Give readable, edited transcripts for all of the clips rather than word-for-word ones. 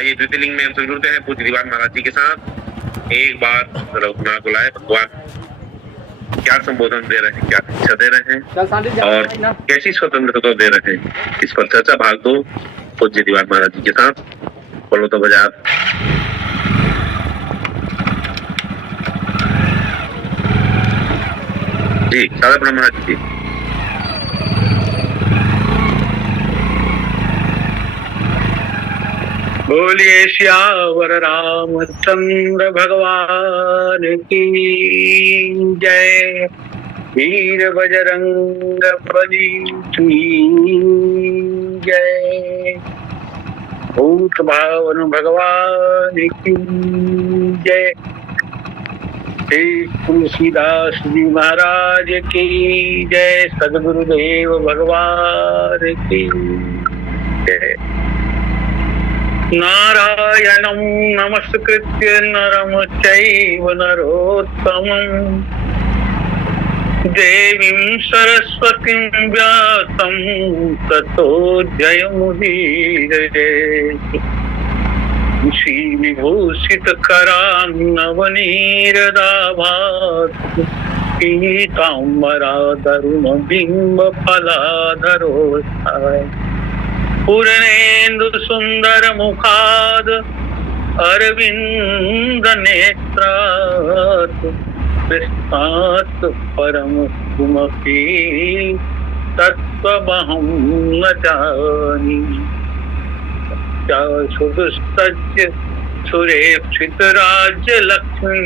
आइए ज्योतिर्लिंग में हम सब जुड़ते हैं पूज्य दीवान महाराज जी के साथ। एक बार रघुनाथ बुलाए भगवान क्या संबोधन दे रहे हैं, क्या शिक्षा दे रहे हैं और कैसी स्वतंत्रता दे रहे हैं, इस पर चर्चा भाग 2 पूज्य दीवान महाराज जी के साथ। बोलो तो बाजार। जी सादा प्रणाम महाराज जी। बोलिए श्यावर रामचंद्र भगवान की जय। वीर बजरंग बली की जय। भूत भावन भगवान की जय। श्री तुलसीदास जी महाराज की जय। सद्गुरुदेव भगवान की जय। नारायणं नमस्कृत्य नरं चैव नरोत्तमं देवीं सरस्वतीं व्यासं ततो जयमुदीरये। श्रीविभूषित करान्नवनीरदाभात् पीताम्बराधरुण बिम्ब फलाधरोत्थाय। पूर्णेन्दु सुंदर मुखाद अरविंद नेत्रात् विस्तात् परम किमपि तत्त्वमहं न जानी। सुदुस्तज्य सुरेक्षित राज्य लक्ष्मी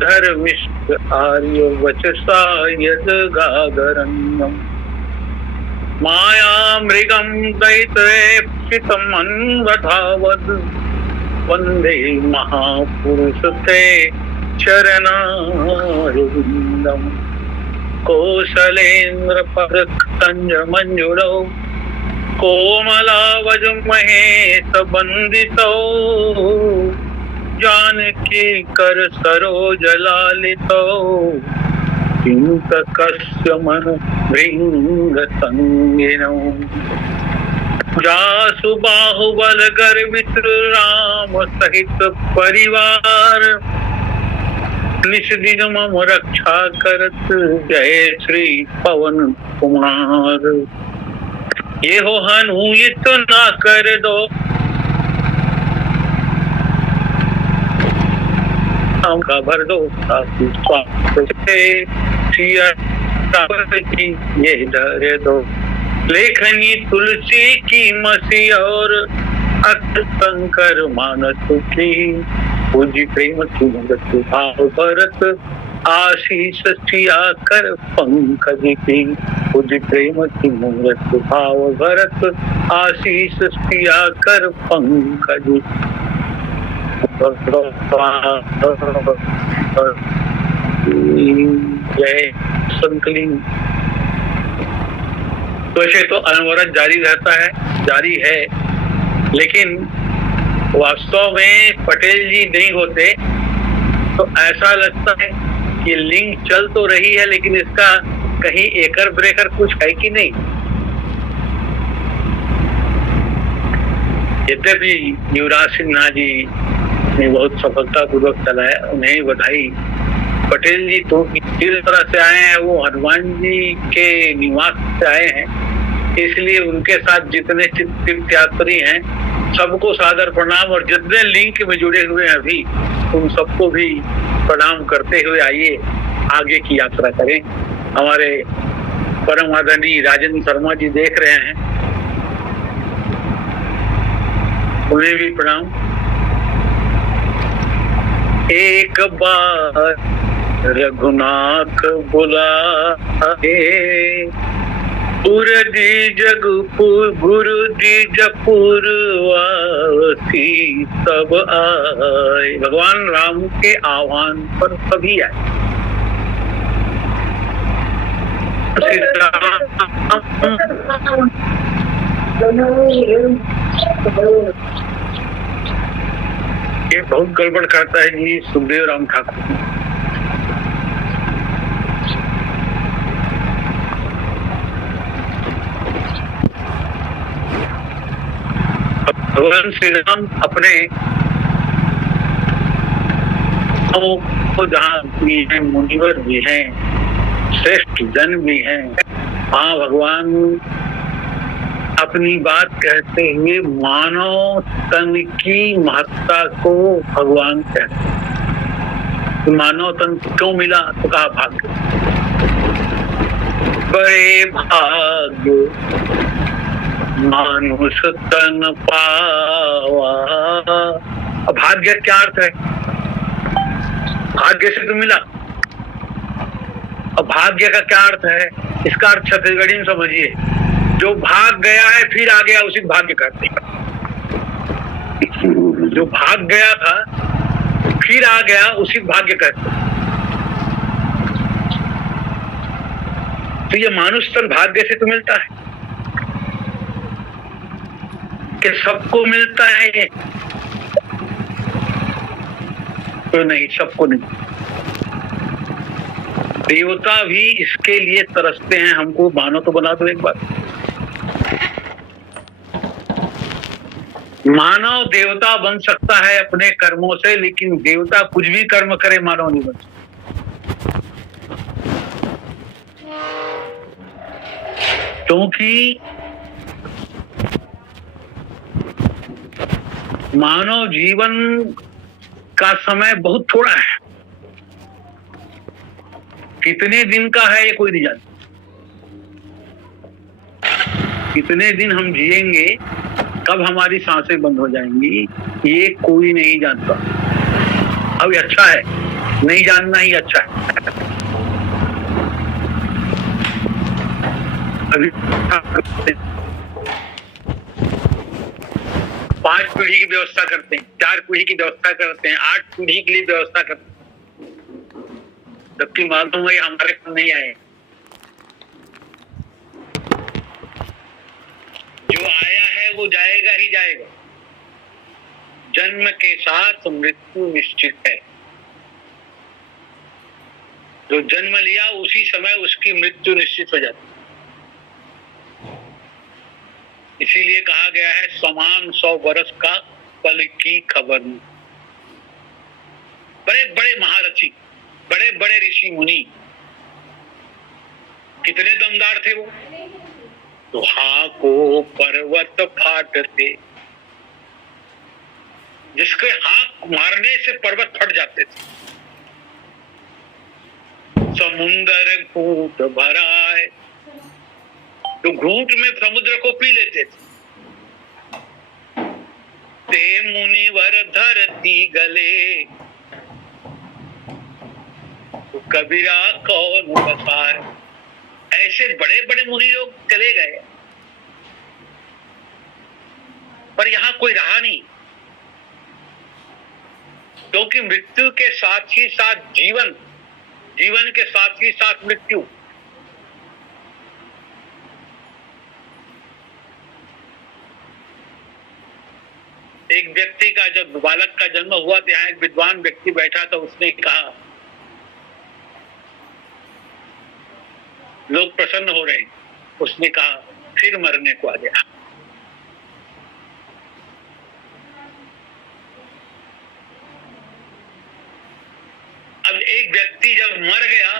धर्मिष्ठ आर्य वचसा यद्गाधरण्यम्। माया मृगं दैत्रेप्सितम् अन्वधावद् वन्दे महापुरुष ते चरणारविन्दम्। कौशलेन्द्र पदकंज मंजुलौ कोमलावज महेश बंदितौ। जानकी कर सरोज लालितौ चिंतकस्य मन भृंग संगिनौ। जासु बाहुबल गर्वित राम सहित परिवार निज दिन मम रक्षा करत जय श्री पवन कुमार। ये हो हनुइत ना कर दो का भर दो ये डर दो। लेखनी तुलसी की मसी और अक्त शंकर मानस की। पूजी प्रेम की मृत्यु भाव भरत आशीष सिया कर पंकज की। पूजी प्रेम की मृत्यु भाव भरत आशीष सिया कर पंकज। जय संकलिंग। वैसे तो अनवरत जारी रहता है, जारी है, लेकिन वास्तव में पटेल जी नहीं होते तो ऐसा लगता है कि लिंक चल तो रही है लेकिन इसका कहीं एकर ब्रेकर कुछ है कि नहीं। यद्यपि युवराज सिन्हा जी ने बहुत सफलतापूर्वक चलाया, उन्हें बधाई। पटेल जी तो जिस तरह से आए हैं वो हनुमान जी के निवास से आए हैं, इसलिए उनके साथ जितने तीर्थ यात्री हैं सबको सादर प्रणाम। और जितने लिंक में जुड़े हुए हैं अभी उन सबको भी प्रणाम करते हुए आइए आगे की यात्रा करें। हमारे परम आदरणीय राजेंद्र शर्मा जी देख रहे हैं, उन्हें भी प्रणाम। एक बार रघुनाथ बुलाए पुर जगपुर गुरु जपुर वासी सब आए। भगवान राम के आह्वान पर सभी आए। ये बहुत गड़बड़ करता है जी सुखदेव राम ठाकुर। भगवान श्री राम अपने को जहाँ भी हैं, मुनिवर भी हैं, श्रेष्ठ जन भी हैं, हाँ भगवान अपनी बात कहते हुए मानव तन की महत्ता को भगवान कहते हैं। मानव तन क्यों मिला? तो कहा भाग्य, बड़े भाग्य मानुष तन पावा। भाग्य क्या अर्थ है? भाग्य से तो मिला। अब भाग्य का क्या अर्थ है? इसका अर्थ छत्तीसगढ़ी में समझिए, जो भाग गया है फिर आ गया उसी भाग्य कहते हैं। जो भाग गया था फिर आ गया उसी भाग्य कहते हैं। तो ये मानुष तन भाग्य से तो मिलता है कि सबको मिलता है ये? तो नहीं, सबको नहीं। देवता भी इसके लिए तरसते हैं, हमको मानो तो बना दो एक बार। मानव देवता बन सकता है अपने कर्मों से, लेकिन देवता कुछ भी कर्म करे मानव नहीं बन सकता। क्योंकि मानव जीवन का समय बहुत थोड़ा है। कितने दिन का है ये कोई नहीं जानता। कितने दिन हम जिएंगे, कब हमारी सांसें बंद हो जाएंगी, ये कोई नहीं जानता। अब ये अच्छा है, नहीं जानना ही अच्छा है। अभी 5 पीढ़ी की व्यवस्था करते हैं, 4 पीढ़ी की व्यवस्था करते हैं, 8 पीढ़ी के लिए व्यवस्था करते हैं, जबकि मालूम है हमारे को नहीं आए। जो आया है वो जाएगा ही जाएगा। जन्म के साथ मृत्यु निश्चित है। जो जन्म लिया उसी समय उसकी मृत्यु निश्चित हो जाती है। इसीलिए कहा गया है समान 100 वर्ष का पल की खबर नहीं। बड़े बड़े महारथी, बड़े बड़े ऋषि मुनि कितने दमदार थे वो। दुहा को पर्वत फाटते, जिसके हाथ मारने से पर्वत फट जाते थे। समुंदर घूट भराए, तो घूट में समुद्र को पी लेते थे। ते मुनिवर धरती गले, तो कबीरा कौन बसाए। ऐसे बड़े बड़े मुनि लोग चले गए, पर यहां कोई रहा नहीं। क्योंकि मृत्यु के साथ ही साथ जीवन, जीवन के साथ ही साथ मृत्यु। एक व्यक्ति का जब बालक का जन्म हुआ तो यहाँ एक विद्वान व्यक्ति बैठा था। उसने कहा, लोग प्रसन्न हो रहे हैं। उसने कहा, फिर मरने को आ गया। अब एक व्यक्ति जब मर गया,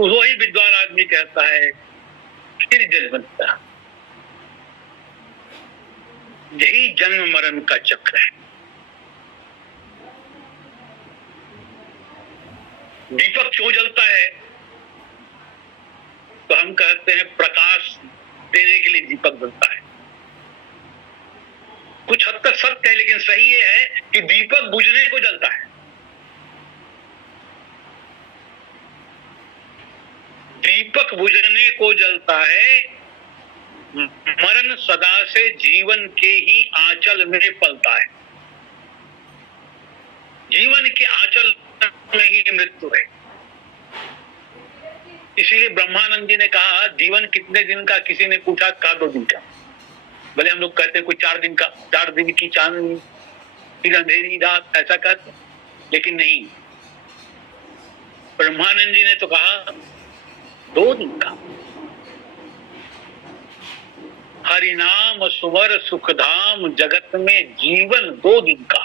वही विद्वान आदमी कहता है फिर जन्म बनता। यही जन्म मरण का चक्र है। दीपक क्यों जलता है? तो हम कहते हैं प्रकाश देने के लिए दीपक जलता है। कुछ हद तक सत्य है, लेकिन सही ये है कि दीपक बुझने को जलता है। दीपक बुझने को जलता है। मरण सदा से जीवन के ही आंचल में पलता है। जीवन के आंचल में ही मृत्यु है। इसीलिए ब्रह्मानंद जी ने कहा, जीवन कितने दिन का? किसी ने पूछा, कहा 2 दिन का। भले हम लोग कहते हैं कोई 4 दिन का, 4 दिन की चांदनी, फिर अंधेरी रात, ऐसा कहते, लेकिन नहीं। ब्रह्मानंद जी ने तो कहा 2 दिन का। हरि नाम सुमर सुखधाम, जगत में जीवन 2 दिन का।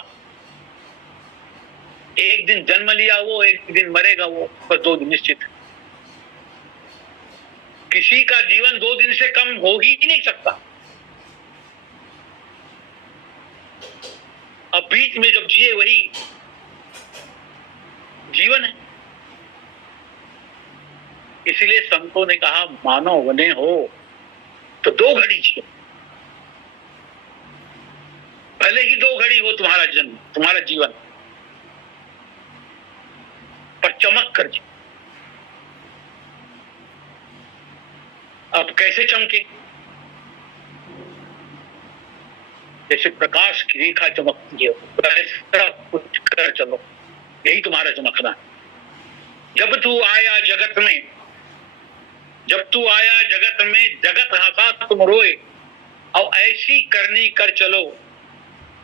एक दिन जन्म लिया वो, एक दिन मरेगा वो, पर 2 दिन निश्चित है। किसी का जीवन 2 दिन से कम हो ही नहीं सकता। अब बीच में जब जिए वही जीवन है। इसलिए संतों ने कहा मानव बने हो तो 2 घड़ी जियो, भले ही 2 घड़ी हो तुम्हारा जन्म, तुम्हारा जीवन, पर चमक कर जियो। अब कैसे चमके? जैसे प्रकाश की रेखा चमकती है, ऐसा कुछ कर चलो, यही तुम्हारा चमकना है। जब तू आया जगत में, जब तू आया जगत में, जगत हंसा तुम रोए, और ऐसी करनी कर चलो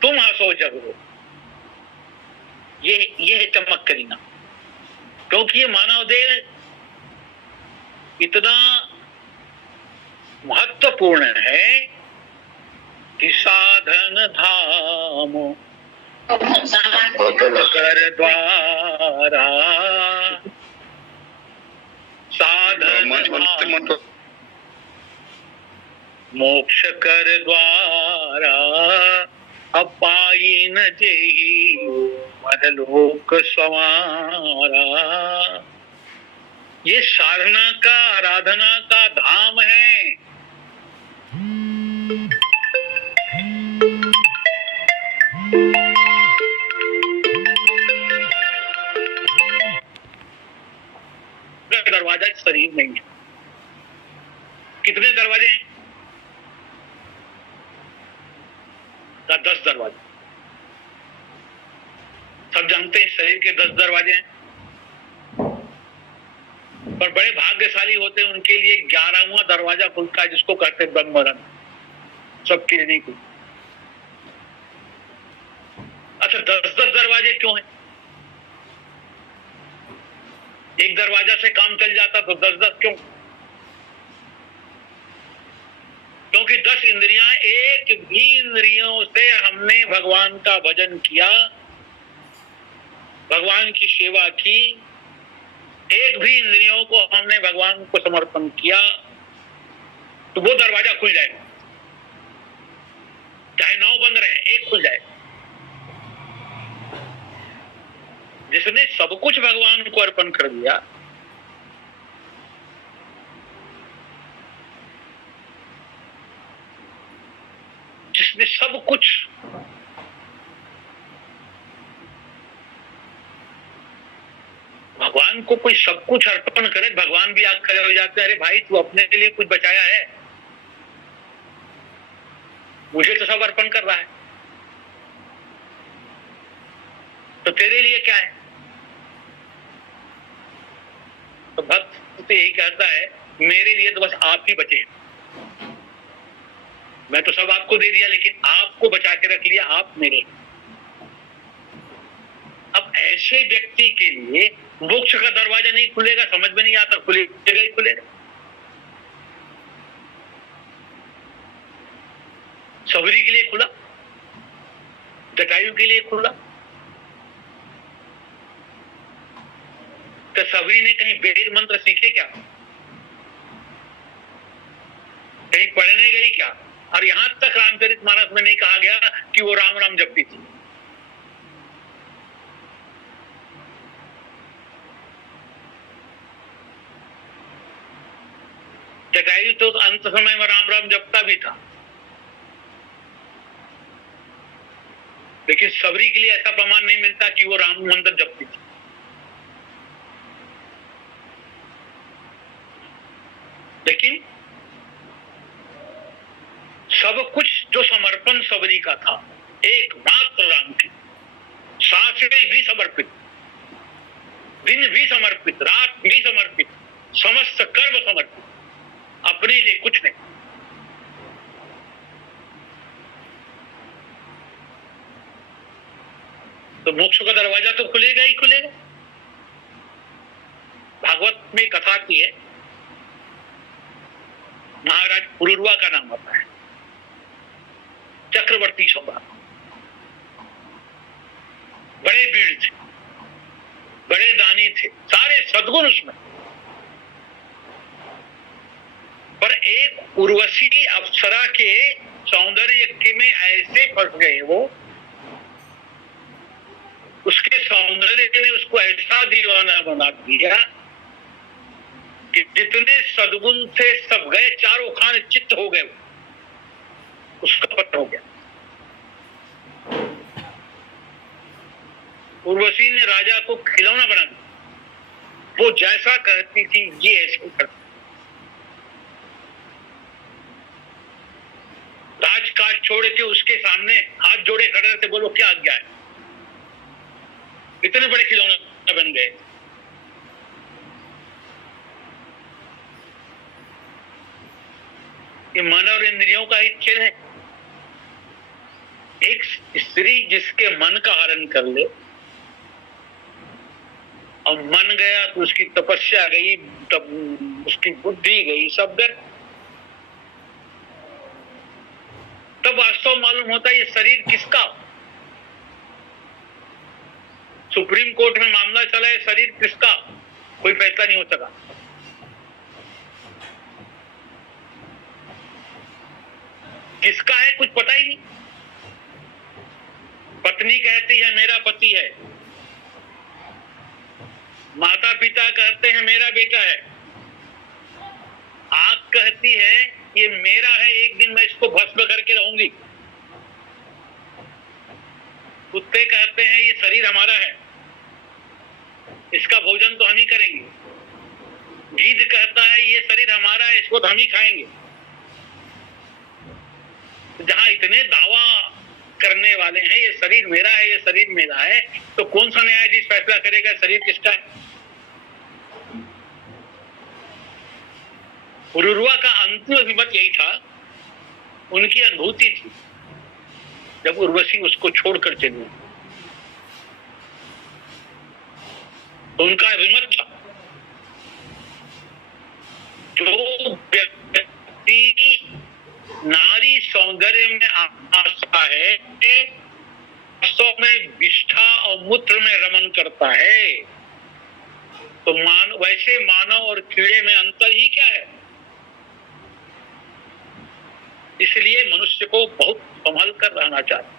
तुम हंसो जग रो। ये है चमक करीना। क्योंकि ये मानव देह इतना महत्वपूर्ण है कि साधन धाम कर द्वारा, साधन धाम मोक्ष कर द्वारा, अपाई न जेहि परलोक संवारा। ये साधना का, आराधना का धाम है। दरवाजा शरीर नहीं है। कितने दरवाजे हैं? 10 दरवाजे। सब जानते हैं शरीर के 10 दरवाजे हैं, पर बड़े भाग्यशाली होते हैं उनके लिए 11वां दरवाजा खुलता है, जिसको कहते हैं ब्रह्मरंग। सबके लिए नहीं खुलता। अच्छा, 10 दरवाजे क्यों हैं? एक दरवाजा से काम चल जाता तो 10 क्यों? क्योंकि 10 इंद्रियां, एक भी इंद्रियों से हमने भगवान का भजन किया, भगवान की सेवा की, एक भी इंद्रियों को हमने भगवान को समर्पण किया, तो वो दरवाजा खुल जाएगा। चाहे 9 बंद रहे, एक खुल जाएगा। जिसने सब कुछ भगवान को अर्पण कर दिया, जिसने सब कुछ भगवान को, कोई सब कुछ अर्पण करे, भगवान भी आग खड़े हो जाते हैं, अरे भाई तू अपने लिए कुछ बचाया है? मुझे तो सब अर्पण कर रहा है, तो तेरे लिए क्या है? तो भक्त तो यही कहता है, मेरे लिए तो बस आप ही बचे। मैं तो सब आपको दे दिया, लेकिन आपको बचा के रख लिया, आप मेरे। अब ऐसे व्यक्ति के लिए मोक्ष का दरवाजा नहीं खुलेगा, समझ में नहीं आता। खुलेगा ही खुलेगा। सबरी के लिए खुला, जटायु के लिए खुला। तो सबरी ने कहीं वेद मंत्र सीखे क्या? कहीं पढ़ने गई क्या? और यहां तक रामचरितमानस में नहीं कहा गया कि वो राम राम जपती थी। जटायु तो अंत समय में राम राम जपता भी था, लेकिन सबरी के लिए ऐसा प्रमाण नहीं मिलता कि वो राम मंत्र जपती थी। लेकिन सब कुछ जो समर्पण सबरी का था, एकमात्र राम की। सांसें भी समर्पित, दिन भी समर्पित, रात भी समर्पित, समस्त कर्म समर्पित, अपने लिए कुछ नहीं। तो मोक्ष का दरवाजा तो खुलेगा ही खुलेगा। भागवत में कथा की है, महाराज पुरुरवा का नाम आता है। चक्रवर्ती सम्राट, बड़े वीर थे, बड़े दानी थे, सारे सद्गुण उसमें। पर एक उर्वशी अप्सरा के सौंदर्य के में ऐसे फंस गए वो, उसके सौंदर्य ने उसको ऐसा दीवाना बना दिया कि जितने सद्गुण थे सब गए, चारों खान चित्त हो गए, उसका पता हो गया। उर्वशी ने राजा को खिलौना बना दिया, वो जैसा कहती थी ये ऐसे करती। राजकाज छोड़ के उसके सामने हाथ जोड़े खड़े रहते, बोलो क्या आज्ञा है। इतने बड़े खिलौने बन गए। ये मन और इंद्रियों का ही खेल है। एक स्त्री जिसके मन का हरण कर ले और मन गया तो उसकी तपस्या गई, तब उसकी बुद्धि गई, सब गए। तब वास्तव मालूम होता है ये शरीर किसका। सुप्रीम कोर्ट में मामला चला है, शरीर किसका, कोई फैसला नहीं हो सका। किसका है कुछ पता ही नहीं। पत्नी कहती है मेरा पति है, माता पिता कहते हैं मेरा बेटा है, आग कहती है ये मेरा है, एक दिन मैं इसको भस्म करके रहूंगी। कुत्ते कहते हैं ये शरीर हमारा है, इसका भोजन तो हम ही करेंगे। गीध कहता है ये शरीर हमारा है, इसको तो हम ही खाएंगे। जहां इतने दावा करने वाले हैं ये शरीर मेरा है, ये शरीर मेरा है, तो कौन सा न्यायाधीश फैसला करेगा शरीर किसका है। पुरुरवा का अंतिम अभिमत यही था, उनकी अनुभूति थी जब उर्वशी उसको छोड़कर चली, तो उनका अभिमत था जो व्यक्ति नारी सौंदर्य में आस्था है, वास्तव में विष्ठा और मूत्र में रमन करता है, तो वैसे मानव और कीड़े में अंतर ही क्या है। इसलिए मनुष्य को बहुत संभल कर रहना चाहिए।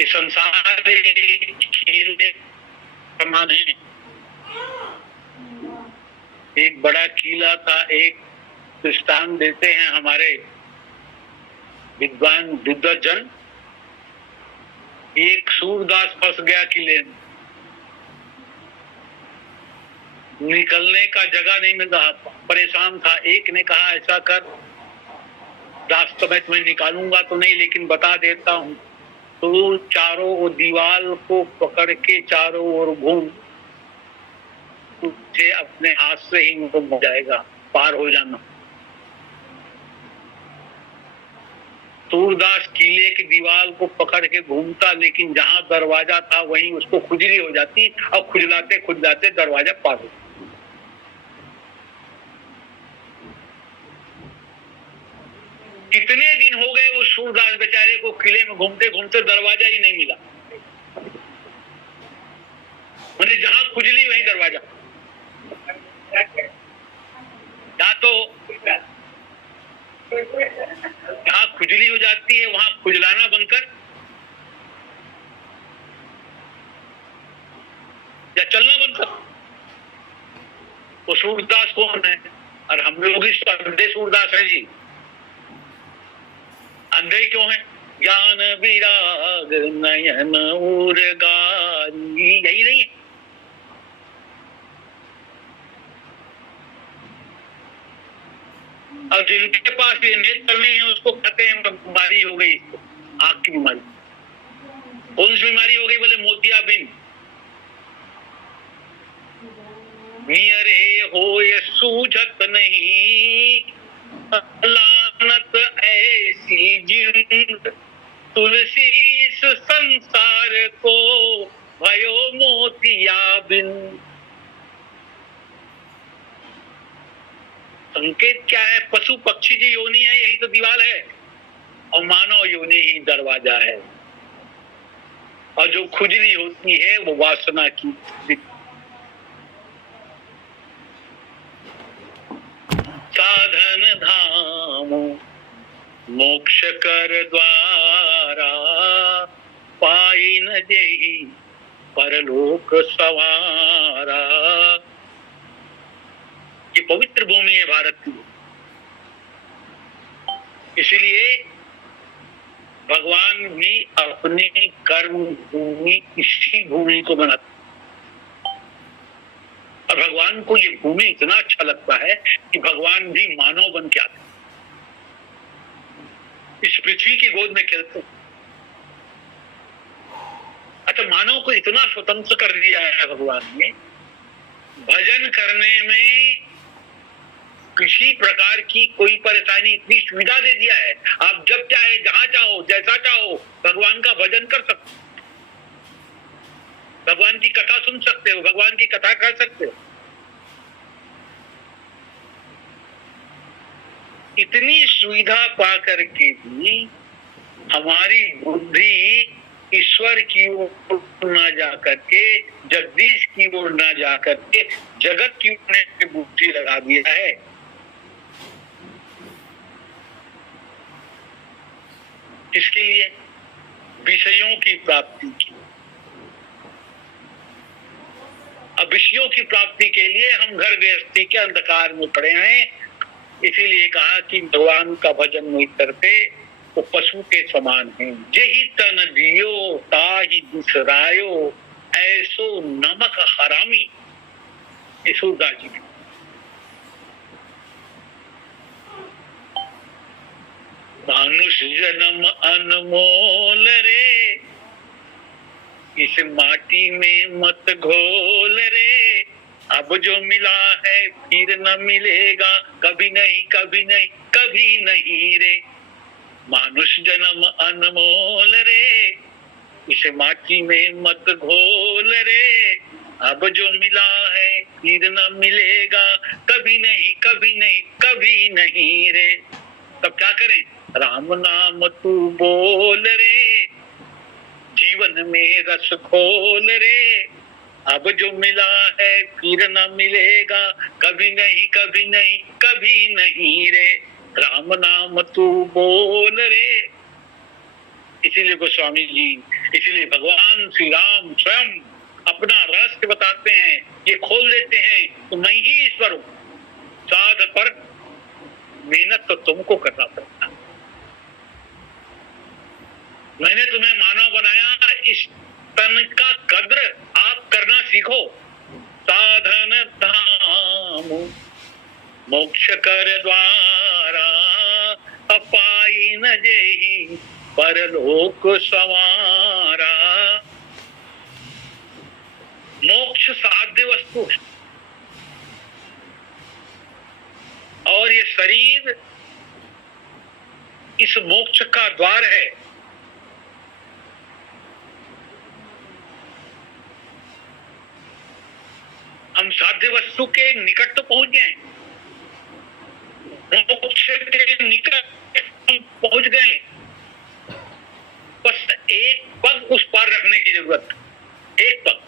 इस संसार खेल समान है। एक बड़ा किला था, एक दृष्टांत देते हैं हमारे विद्वान विद्वजन। एक सूरदास फंस गया किले में, निकलने का जगह नहीं मिल रहा था, परेशान था। एक ने कहा ऐसा कर, रास्ते में तुम्हें निकालूंगा तो नहीं लेकिन बता देता हूं, तो चारों ओर दीवार को पकड़ के चारों ओर घूम, तुझे अपने हाथ से ही हो जाएगा, पार हो जाना। सूरदास किले की दीवार को पकड़ के घूमता, लेकिन जहां दरवाजा था वहीं उसको खुजली हो जाती और खुजलाते खुजलाते दरवाजा पार हो। कितने दिन हो गए उस सूरदास बेचारे को किले में घूमते घूमते, दरवाजा ही नहीं मिला। मैंने जहां खुजली वहीं दरवाजा। या तो जहां खुजली हो जाती है वहां खुजलाना बनकर, या चलना बनकर। वो सूरदास कौन है? और हम लोग इस अंधे सूरदास है जी। अंधे क्यों है? ज्ञान विराग नयन उर्गारी, यही नहीं है। और जिनके पास ये नेत्र नहीं है उसको कहते हैं बीमारी हो गई, आंख की बीमारी। कौन सी बीमारी हो गई? बोले मोतियाबिंद। नियरे हो ये सूझत नहीं, लानत ऐसी जिंद, तुलसी इस संसार को भयो मोतियाबिंद। संकेत क्या है? पशु पक्षी की योनि है, यही तो दीवार है, और मानव योनि ही दरवाजा है। और जो खुजली होती है वो वासना की। साधन धाम मोक्ष कर द्वारा, पाई न जेहि परलोक सवारा। ये पवित्र भूमि है भारत की, इसलिए भगवान भी अपनी कर्म भूमि इसी भूमि को बनाते। और भगवान को ये भूमि इतना अच्छा लगता है कि भगवान भी मानव बन के आते, इस पृथ्वी की गोद में खेलते। अच्छा, मानव को इतना स्वतंत्र कर दिया है भगवान ने, भजन करने में किसी प्रकार की कोई परेशानी, इतनी सुविधा दे दिया है। आप जब चाहे, जहां चाहो, जैसा चाहो भगवान का भजन कर सकते हो, भगवान की कथा सुन सकते हो, भगवान की कथा कर सकते हो। इतनी सुविधा पा करके भी हमारी बुद्धि ईश्वर की ओर ना जा करके, जगदीश की ओर ना जा करके जगत की ओर बुद्धि लगा दिया है। इसके लिए विषयों की प्राप्ति की। अब विषयों की प्राप्ति के लिए हम घर गृहस्थी के अंधकार में पड़े हैं। इसीलिए कहा कि भगवान का भजन नहीं करते वो पशु के समान हैं। जेहि तन दियो ताहि बिसरायो, ऐसो नमक हरामी। यशोदा जी, मानुष जन्म अनमोल रे, इस माटी में मत घोल रे। अब जो मिला है फिर न मिलेगा, कभी नहीं, कभी नहीं, कभी नहीं रे। मानुष जन्म अनमोल रे, इस माटी में मत घोल रे। अब जो मिला है फिर न मिलेगा, कभी नहीं, कभी नहीं, कभी नहीं रे। तब क्या करें? राम नाम तू बोल रे, जीवन में रस खोल रे। अब जो मिला है फिर न मिलेगा, कभी नहीं, कभी नहीं, कभी नहीं रे। राम नाम तू बोल रे। इसीलिए गोस्वामी जी, इसीलिए भगवान श्री राम स्वयं अपना रहस्य बताते हैं, ये खोल देते हैं तो मैं ही ईश्वर हूं। साध पर मेहनत तो तुमको करना पड़ता। मैंने तुम्हें मानव बनाया, इस तन का कद्र आप करना सीखो। साधन धाम मोक्ष कर द्वारा, अपाई न जेहि परलोक सवारा। मोक्ष साध्य वस्तु है, और ये शरीर इस मोक्ष का द्वार है। हम साध्य वस्तु के निकट तो पहुंच गए, मोक्ष के निकट हम पहुंच गए, बस एक पग उस पार रखने की जरूरत है। एक पग,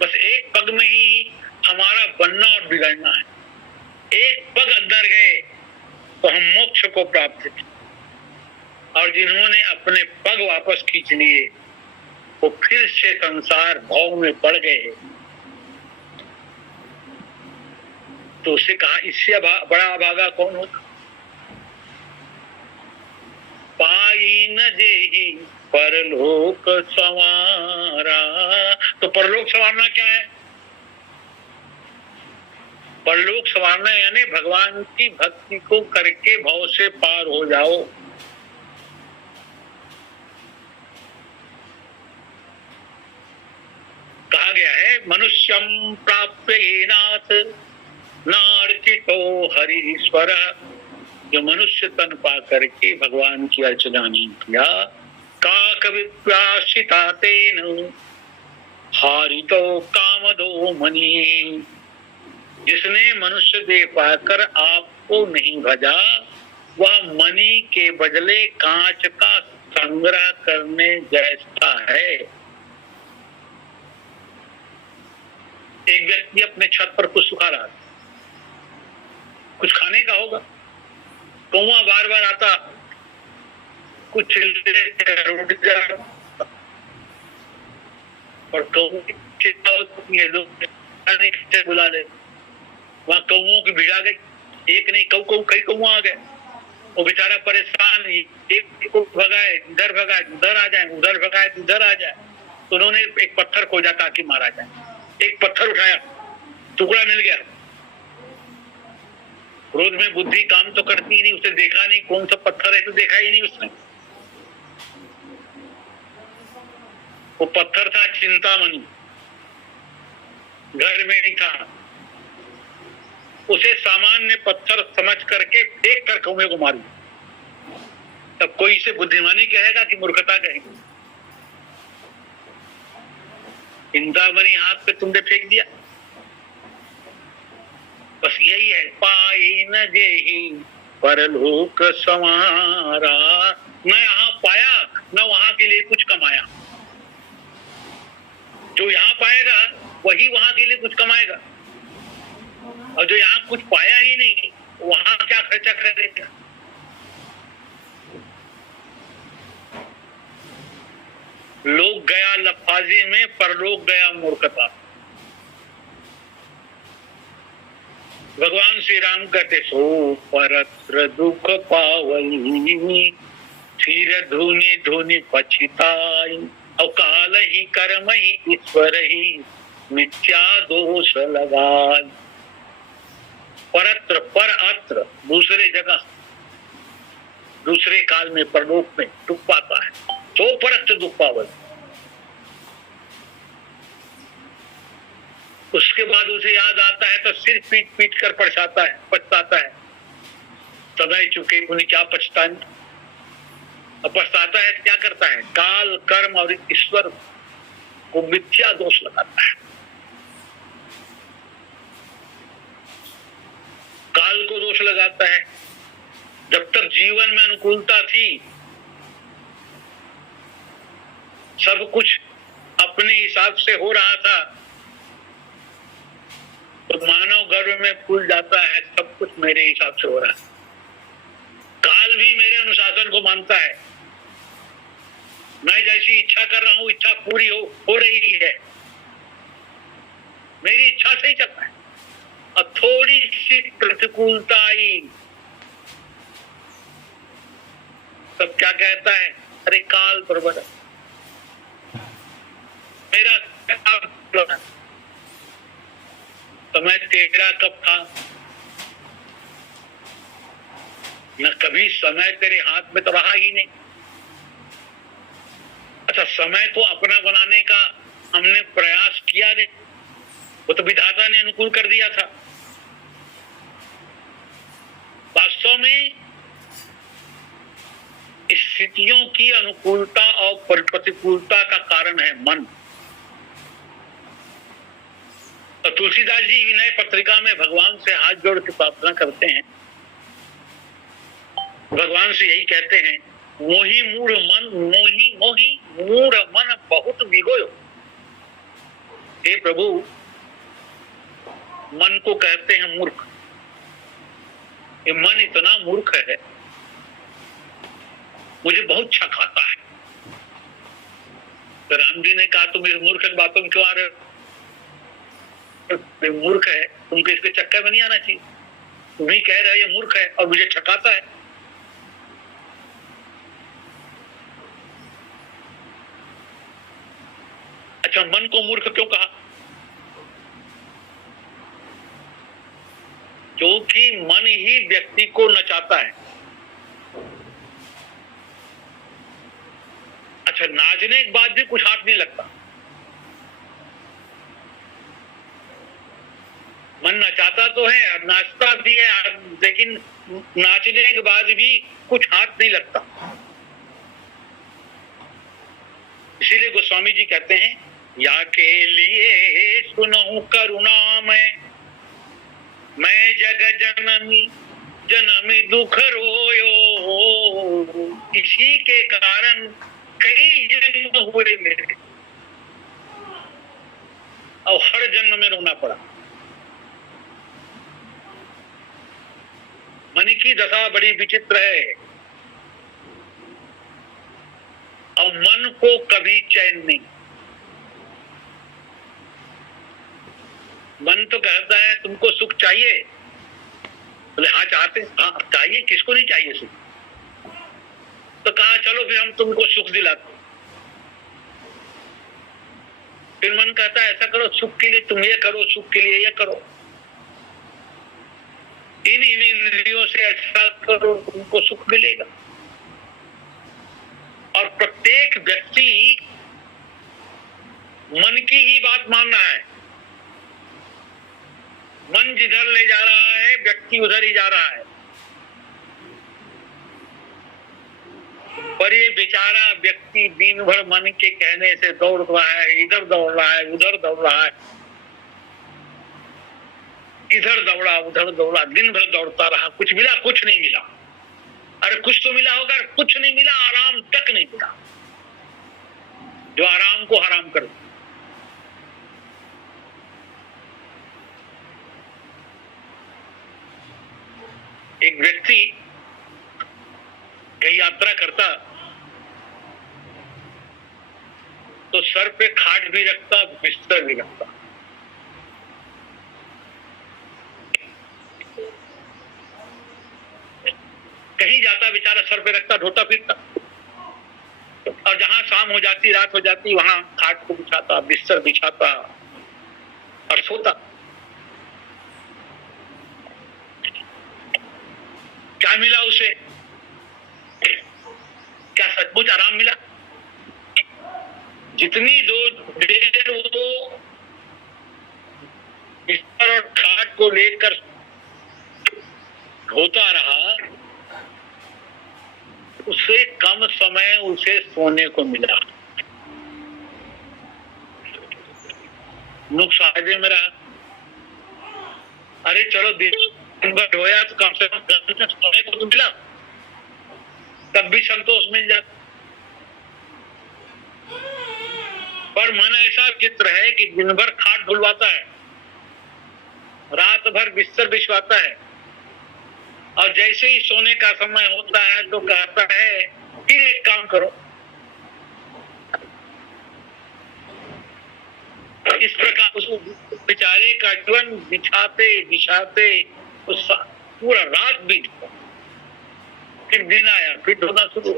बस एक पग में ही हमारा बनना और बिगड़ना है। एक पग अंदर गए तो हम मोक्ष को प्राप्त हैं। और जिन्होंने अपने पग वापस खींच लिए वो फिर से संसार भोग में पड़ गए। तो उसे कहा, इससे बड़ा अभागा कौन होगा? पाई न जेहि परलोक संवारा। तो परलोक संवारना क्या है? परलोक संवारना यानी भगवान की भक्ति को करके भव से पार हो जाओ। कहा गया है, मनुष्यम प्राप्येनाथ नार्चितो हरीश्वर। जो मनुष्य तन पा करके भगवान की अर्चना नहीं किया, काक विप्राशिता तेन हारितो कामदो मणि। जिसने मनुष्य देह पाकर आपको नहीं भजा, वह मणि के बदले कांच का संग्रह करने जैसा है। एक व्यक्ति अपने छत पर कुछ सुखा रहा था, कुछ खाने का होगा, कौवा बार बार आता, कुछ रुक जाता और कौवे लोग बुला ले, वहां कौओं की भीड़ आ गई, एक नहीं कई कौआ आ गए। वो बेचारा परेशान, एक को भगाए इधर भगाए उधर आ जाए, उधर भगाए उधर आ जाए। तो उन्होंने एक पत्थर खोजा ताकि मारा जाए। एक पत्थर उठाया, टुकड़ा मिल गया। क्रोध में बुद्धि काम तो करती ही नहीं, उसे देखा नहीं कौन सा पत्थर है, तो देखा ही नहीं उसने। वो पत्थर था चिंतामणि, घर में नहीं था। उसे सामान्य पत्थर समझ करके फेंक कर कौवे को मार दिया। तब कोई इसे बुद्धिमानी कहेगा कि मूर्खता कहेगी? चिंतामणि हाथ पे तुमने फेंक दिया, बस यही है। पाई न जेहि परलोक संवारा, न यहाँ पाया न वहां के लिए कुछ कमाया। जो यहाँ पाएगा वही वहां के लिए कुछ कमाएगा, और जो यहाँ कुछ पाया ही नहीं वहां क्या खर्चा करेगा? लोक गया लफाजी में, परलोक गया मूर्खता। भगवान श्री राम कहते सो परत्र दुख पावनी, धीर धुनि धुनि पछिताई, अकाल ही कर्म ही ईश्वर ही, मिथ्या दोष लगाई। परत्र पर अत्र दूसरे जगह दूसरे काल में परलोक में दुख पाता है, तो परत्र दुख पावल। उसके बाद उसे याद आता है तो सिर पीट पीट कर पछताता है। समय चुके उन्हें क्या पछताना। अब पछताता है क्या करता है? काल कर्म और ईश्वर को मिथ्या दोष लगाता है। काल को दोष लगाता है। जब तक जीवन में अनुकूलता थी, सब कुछ अपने हिसाब से हो रहा था, तो मानव गर्भ में फूल जाता है, सब कुछ मेरे हिसाब से हो रहा है। काल भी मेरे अनुशासन को मानता है। मैं जैसी इच्छा कर रहा हूं, इच्छा पूरी हो रही है, मेरी इच्छा से ही चलता है। अब थोड़ी सी प्रतिकूलता आई, तब क्या कहता है? अरे काल प्रबल, मेरा समय तेरा कब था? न कभी समय तेरे हाथ में तो रहा ही नहीं। अच्छा, समय को अपना बनाने का हमने प्रयास किया नहीं, वो तो विधाता ने अनुकूल कर दिया था। वास्तव में स्थितियों की अनुकूलता और प्रतिकूलता का कारण है मन। तो तुलसीदास जी विनय पत्रिका में भगवान से हाथ जोड़ के प्रार्थना करते हैं। भगवान से यही कहते हैं, मोही मूढ़ मन बहुत विगोयो। हे प्रभु, मन को कहते हैं मूर्ख। ये मन इतना मूर्ख है, मुझे बहुत छकाता है। तो राम जी ने कहा, तुम इस मूर्ख की बातों में क्यों आ रहे हो? मूर्ख है, तुमको इसके चक्कर में नहीं आना चाहिए। तुम ही कह रहे हो ये मूर्ख है और मुझे छकाता है। अच्छा, मन को मूर्ख क्यों कहा? क्योंकि मन ही व्यक्ति को नचाता है। अच्छा, नाचने के बाद भी कुछ हाथ नहीं लगता। मन नचाता तो है और नाचता भी है, लेकिन नाचने के बाद भी कुछ हाथ नहीं लगता। इसीलिए गोस्वामी जी कहते हैं, या के लिए सुनहु करुणा में मैं जग जनमी जनमी दुख रोयो, इसी के कारण कई जन्म हुए मेरे, और हर जन्म में रोना पड़ा। मन की दशा बड़ी विचित्र है, और मन को कभी चैन नहीं। मन तो कहता है तुमको सुख चाहिए, बोले हाँ चाहते, हाँ चाहिए, किसको नहीं चाहिए सुख। तो कहा चलो फिर हम तुमको सुख दिलाते। फिर मन कहता है ऐसा करो, सुख के लिए तुम ये करो, सुख के लिए ये करो, इन इंद्रियों से ऐसा करो, तुमको सुख मिलेगा। और प्रत्येक व्यक्ति मन की ही बात मान रहा है। मन जिधर ले जा रहा है व्यक्ति उधर ही जा रहा है। पर ये बेचारा व्यक्ति दिन भर मन के कहने से दौड़ रहा है, इधर दौड़ रहा है, उधर दौड़ रहा है, इधर दौड़ा उधर दौड़ा, दिन भर दौड़ता रहा, कुछ मिला? कुछ नहीं मिला। अरे कुछ तो मिला होगा, कुछ नहीं मिला, आराम तक नहीं मिला, जो आराम को हराम कर। एक व्यक्ति कहीं यात्रा करता तो सर पे खाट भी रखता, बिस्तर भी रखता। कहीं जाता बेचारा सर पे रखता, ढोता फिरता, और जहां शाम हो जाती, रात हो जाती, वहां खाट को बिछाता, बिस्तर बिछाता और सोता। क्या मिला उसे? क्या सचमुच आराम मिला? जितनी देर वो बिस्तर और खाट को लेकर ढोता रहा, उससे कम समय उसे सोने को मिला। नुकसान में रहा। अरे चलो दिन भर ढोया तो कम से कम सोने को तो मिला, तब भी संतोष मिल जाता। पर मन ऐसा चित्र है कि दिन भर खाट धुलवाता है, रात भर बिस्तर बिछवाता है, और जैसे ही सोने का समय होता है तो कहता है फिर एक काम करो। इस प्रकार उस बेचारे का जीवन बिछाते बिछाते उस पूरा रात बीत गया। फिर दिन आया, फिर धोना शुरू।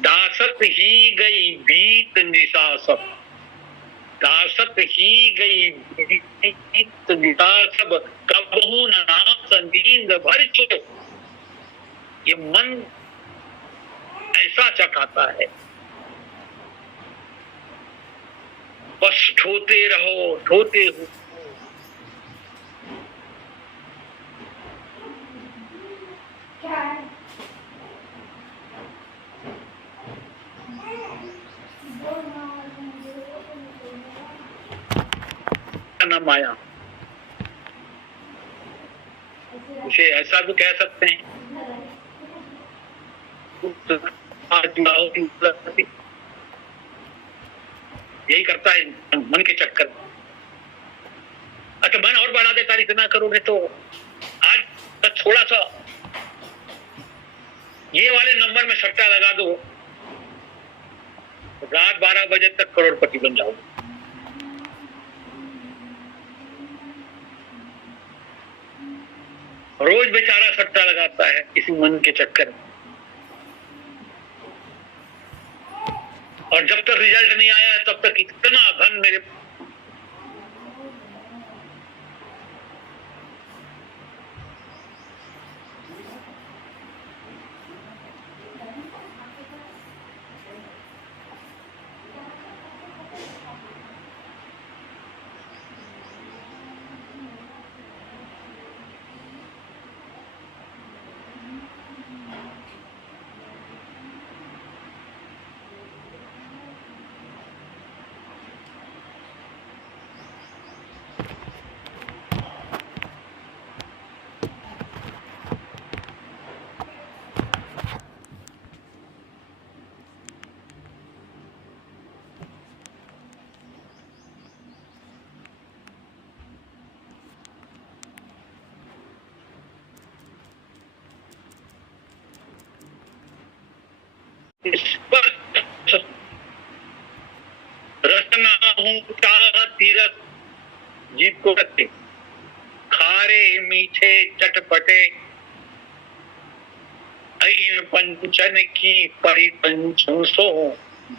दासत ही गई बीत निशासत, दासत ही गई बीत निशासत, कबहू नास नींद भर चो। ये मन ऐसा चकाता है, बस ढोते रहो, ढोते हो। न माया, इसे ऐसा भी कह सकते हैं। यही करता है मन के चक्कर। अच्छा मन और बढ़ा देता, इतना करोगे तो आज थोड़ा सा ये वाले नंबर में सट्टा लगा दो, रात 12 बजे तक करोड़पति बन जाओगे। रोज बेचारा सट्टा लगाता है इसी मन के चक्कर में, और जब तक रिजल्ट नहीं आया तब तक इतना धन मेरे। स्पष्ट रचना हूँ चाह तीरथ जीव को रखते, खारे मीठे चटपटे इन पंचन की परिपंचों सो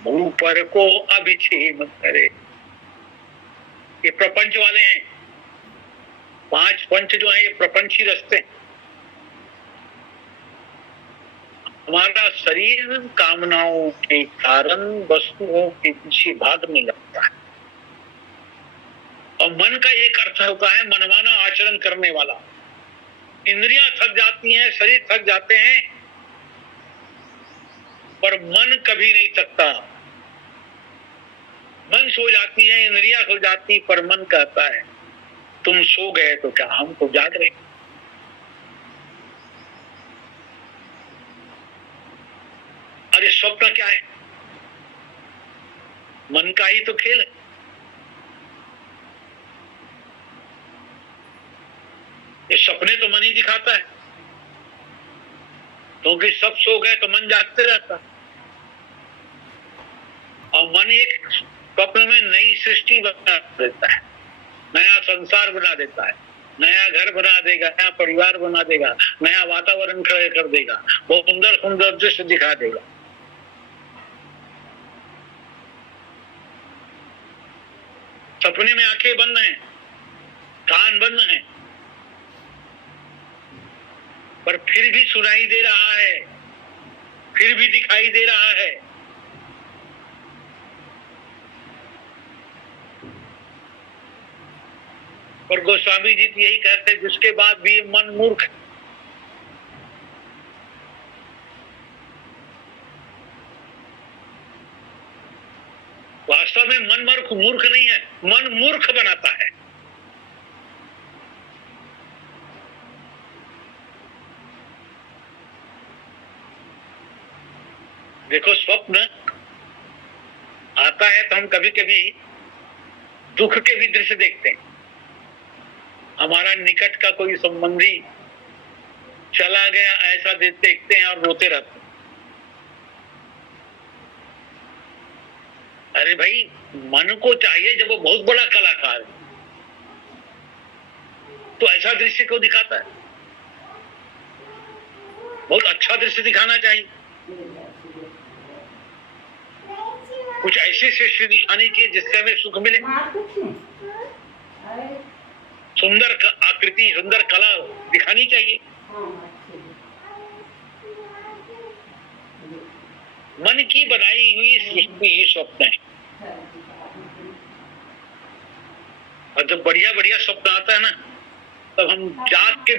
भूपर को अभिक्षेम करे। ये प्रपंच वाले हैं, 5 पंच जो है ये प्रपंची रस्ते। हमारा शरीर कामनाओं के कारण वस्तुओं के पीछे भागने लगता है, और मन का एक अर्थ होता है मनमाना आचरण करने वाला। इंद्रियां थक जाती हैं, शरीर थक जाते हैं, पर मन कभी नहीं थकता। मन सो जाती है, इंद्रियां सो जाती, पर मन कहता है तुम सो गए तो क्या, हम तो जाग रहे। अरे स्वप्न क्या है? मन का ही तो खेल है। ये सपने तो मन ही दिखाता है, क्योंकि सब सो गए तो मन जागते रहता है, और मन एक स्वप्न में नई सृष्टि बना देता है, नया संसार बना देता है, नया घर बना देगा, नया परिवार बना देगा, नया वातावरण खड़े कर देगा, बहुत सुंदर सुंदर दृश्य दिखा देगा। सपने में आंखें बंद हैं, कान बंद हैं, पर फिर भी सुनाई दे रहा है, फिर भी दिखाई दे रहा है। और गोस्वामी जी यही कहते हैं, जिसके बाद भी मन मूर्ख। वास्तव में मन मूर्ख नहीं है, मन मूर्ख बनाता है। देखो, स्वप्न आता है तो हम कभी कभी दुख के भी दृश्य देखते हैं। हमारा निकट का कोई संबंधी चला गया, ऐसा देखते हैं और रोते रहते हैं। अरे भाई, मन को चाहिए, जब वो बहुत बड़ा कलाकार है तो ऐसा दृश्य क्यों दिखाता है? बहुत अच्छा दृश्य दिखाना चाहिए, कुछ ऐसी सृष्टि दिखानी चाहिए जिससे हमें सुख मिले। सुंदर आकृति, सुंदर कला दिखानी चाहिए। मन की बनाई हुई सृष्टि ही स्वप्न है, और जब बढ़िया बढ़िया स्वप्न आता है ना, तब हम जाग के